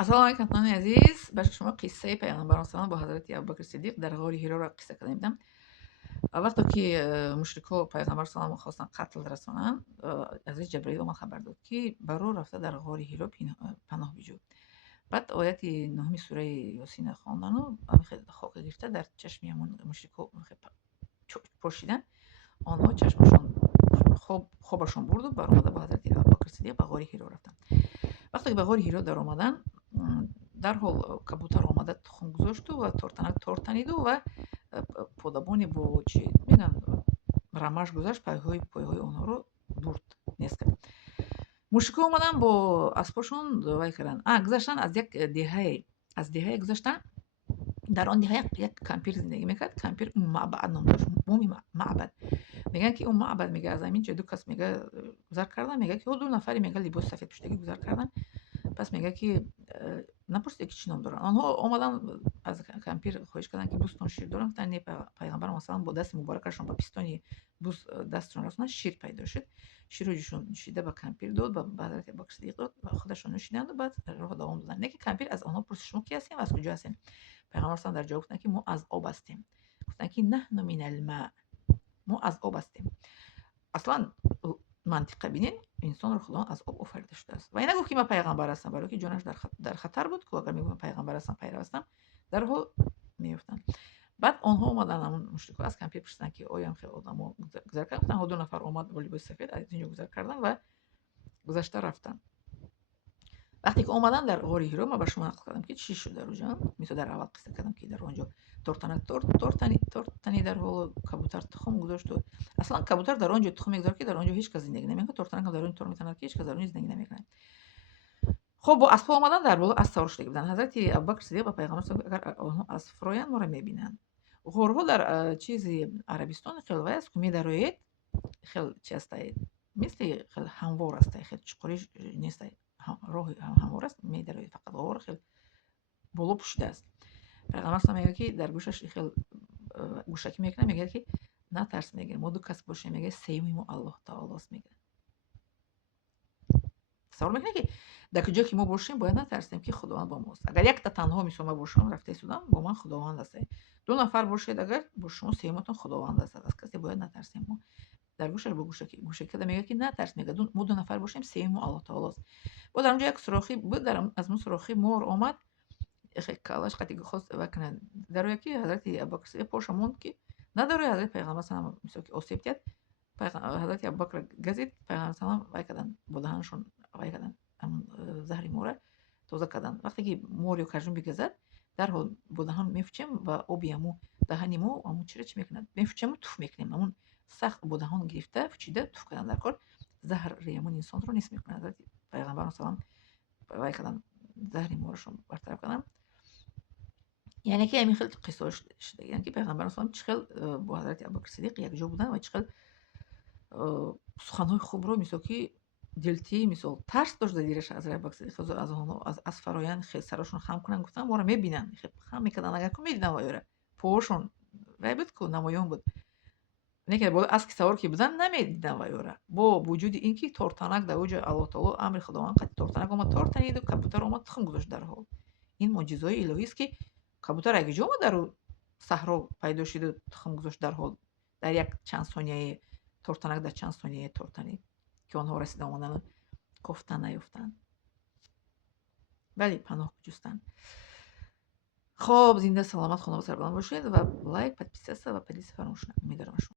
السلام علیکم دوستان عزیز. به شما قصه پیغمبر سلام با حضرت ابوبکر صدیق در غار حرا را قصه کردم میدم. وقتی که مشرکا پیغمبر سلام خواستن قتل رسانند، از جبرئیل اومد خبر داد که برو رفته در غار حرا پناه بجو. بعد آیت 9 سوره یاسین خواندن و خاک گرفته در چشم همون مشرکا پرشیدن. آنها چشمشان خوابشان برد و برآمده با حضرت ابوبکر صدیق به غار حرا رفتند. وقتی که به غار حرا در آمدن، در حال کبوتر آمده تخم گذاشت و تورتنک تورتنید و پودابونی با چی میگن رمش گذاشت پایهای آنها رو برد نیست کرد. مشکل آمدن با اسبشون وای کردن. گذاشتن از دهه گذاشتن. در آن دهه یک کمپیر زندگی میکرد. کمپیر معبد نام داشت، مومی معبد. میگن که اون معبد میگه از همین دو کس میگه گذر کردن. میگه که دو نفری میگه لباس سفید پوشیدگی گذر کردن. پس میگه که نپرسید که چی نام دارن. آنها آمدن از کمپیر خواهش کردن که بوستون شیر دارن. گفتن پیغمبر مثلا با دست مبارکشون با پیستانی بوس دستشون رفتن، شیر پیدا شد. شیر رو جوشون نوشیده به کمپیر داد و به حضرت ابوبکر صدیق داد و خودشون نوشیدند و بعد راه دوام دادن. نه که کمپیر از آنها پرسید شما کی هستین و از کجا هستین؟ پیغمبر صلی در جواب گفتن که ما از آب هستیم. گفتن که نحن من الماء، ما از آب هستیم. اصلا منطقه ببینین، انسان رو خداوند از آب آفریده شده است و این نگفت که من پیغمبر هستم، برای که جانش در خطر بود که اگر میگم پیغمبر هستم پیرو هستم در حال میفتن. بعد آنها اومدن همون مشرکا از کمپیر پرسیدن که آیا هم خیلی آدمو گذر کردن. دو نفر اومد با لباس سفید از اینجا گذر کردن و گذشته رفتن. وقتی که اومدن در غار حرا، ما به شما نقل کردم که چی شد در اونجا. مثل در اول قصه کردم که در اونجا تورتنی در حال کبوتر تخم گذاشت و اصلا کبوتر در اونجا تخم میگذاره که در اونجا هیچ کس زندگی نمیکنه. تورتنک هم در اون طور میتونه که هیچ کس در اونجا زندگی نمیکنه. خب با اسب اومدن در بالا از سوار شده بودن. حضرت ابوبکر صدیق و پیغمبر صلی اگر آنها از فرویان ما را میبینند. غارها در چیزی عربستان خیلی است که میدروید، خیلی چی است، مثل خیلی هموار است، خیلی چقوری نیست، راه هموار است، میدروید فقط غار خیلی بالا پوشیده است. پیغمبر صلی میگه که در گوشش خیلی گوشکی میکنه، میگه که نترس، میگه ما دو کس باشیم، میگه سیمی ما الله تعالی است. میگه تصور میکنه که در کجا که ما باشیم باید نترسیم که خداوند با ماست. اگر یک تا تنها مثل ما باشم رفته سودم با من خداوند است. دو نفر باشید اگر با شما سیمتون خداوند است. از کسی باید نترسیم. ما در گوشش با گوشکی میگه که نترس، میگه ما دو نفر باشیم سیم الله تعالی است. با در اونجا یک سوراخی بود، در از اون سوراخی مور اومد خیلی کلاش قتی خواست بکنه در یکی حضرت ابوبکر صدیق پوشمون که نداره. حضرت پیغمبر سلام مثل که اوسیب کرد، حضرت ابوبکر گزید، پیغمبر سلام وای کردن با دهنشون وای کردن همون زهر موره توزه کردن. وقتی که موریو کجون بگذد در حال با دهن میفچیم و آبی همو دهنی مو همون چی میکنه میفچیم و توف میکنیم. همون سخت با دهن گرفته فچیده توف کردن در کار زهر ریمون انسان رو نیست میکنه. حضرت پیغمبر سلام وای کردن زهر مورشون برطرف کردن. یعنی که همین خیلی قصه شده، یعنی که پیغمبر اسلام چقدر با حضرت ابوبکر صدیق یک جا بودن و چقدر سخنهای خوب رو مثل که دلتی مثل ترس داشت دیرش از ابوبکر صدیق از اونها از فرایند خیلی سرشون خم کنن. گفتن ما رو میبینن خیلی خم میکردن، اگر که میدیدن وایره پوشون وای بود که نمایان بود، نه که با از کی سوار که بودن نمیدیدن وایره. با وجود اینکه تورتنک در وجه الله تعالی امر خداوند قد تورتنک اومد تورتنید و کبوتر اومد تخم گذاشت در حال. این معجزه الهی است که کبوتر اگه جا در صحرا پیدا شد و تخم گذاشت در حال در یک چند ثانیه، تورتنک در چند ثانیه تورتنید که آنها رسیده آمدن گفتن نیفتن ولی پناه جستن. خب زنده سلامت خانواده سربلند باشید و لایک، подписаться و پلیس فراموش نکنید. می‌دارم شما